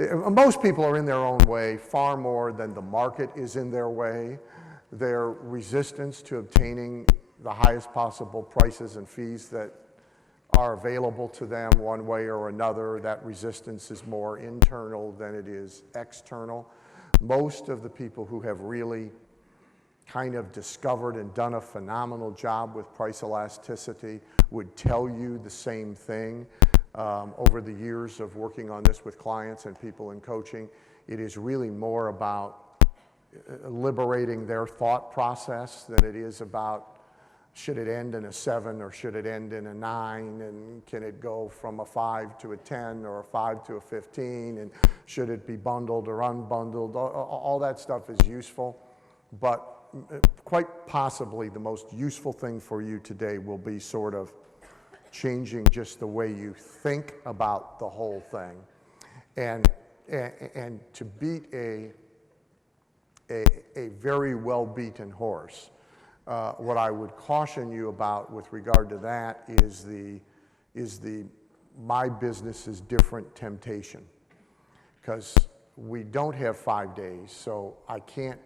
Most people are in their own way far more than the market is in their way. Their resistance to obtaining the highest possible prices and fees that are available to them one way or another, that resistance is more internal than it is external. Most of the people who have really kind of discovered and done a phenomenal job with price elasticity would tell you the same thing. Over the years of working on this with clients and people in coaching, it is really more about liberating their thought process than it is about should it end in a 7 or should it end in a 9, and can it go from a 5 to a 10 or a 5 to a 15, and should it be bundled or unbundled. All that stuff is useful, but quite possibly the most useful thing for you today will be sort of changing just the way you think about the whole thing. And to beat a very well-beaten horse, what I would caution you about with regard to that is the my business is different temptation. Because we don't have 5 days, so I can't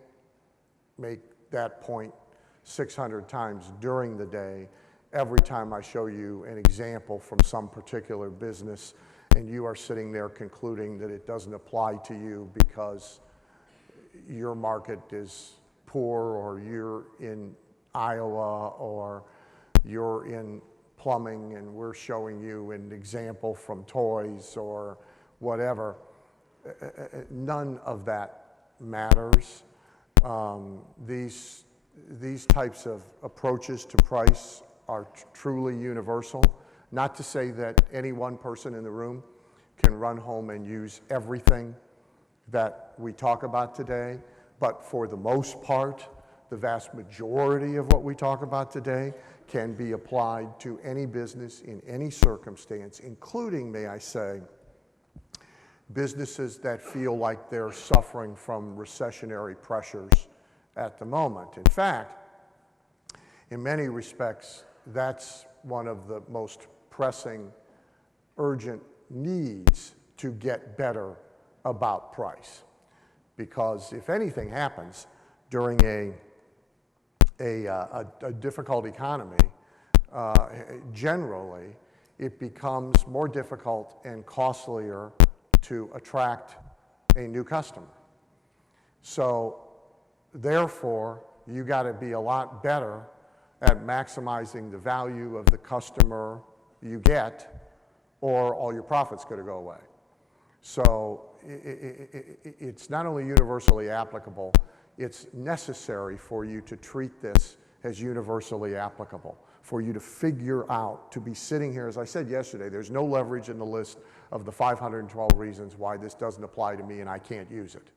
make that point 600 times during the day every time I show you an example from some particular business and you are sitting there concluding that it doesn't apply to you because your market is poor, or you're in Iowa, or you're in plumbing and we're showing you an example from toys or whatever. None of that matters. These types of approaches to price are truly universal. Not to say that any one person in the room can run home and use everything that we talk about today, but for the most part, the vast majority of what we talk about today can be applied to any business in any circumstance, including, may I say, businesses that feel like they're suffering from recessionary pressures at the moment. In fact, in many respects, that's one of the most pressing, urgent needs to get better about price. Because if anything happens during a difficult economy, generally, it becomes more difficult and costlier to attract a new customer. So therefore, you got to be a lot better at maximizing the value of the customer you get, or all your profits going to go away. So it's not only universally applicable, it's necessary for you to treat this as universally applicable, for you to figure out, to be sitting here, as I said yesterday, there's no leverage in the list of the 512 reasons why this doesn't apply to me and I can't use it.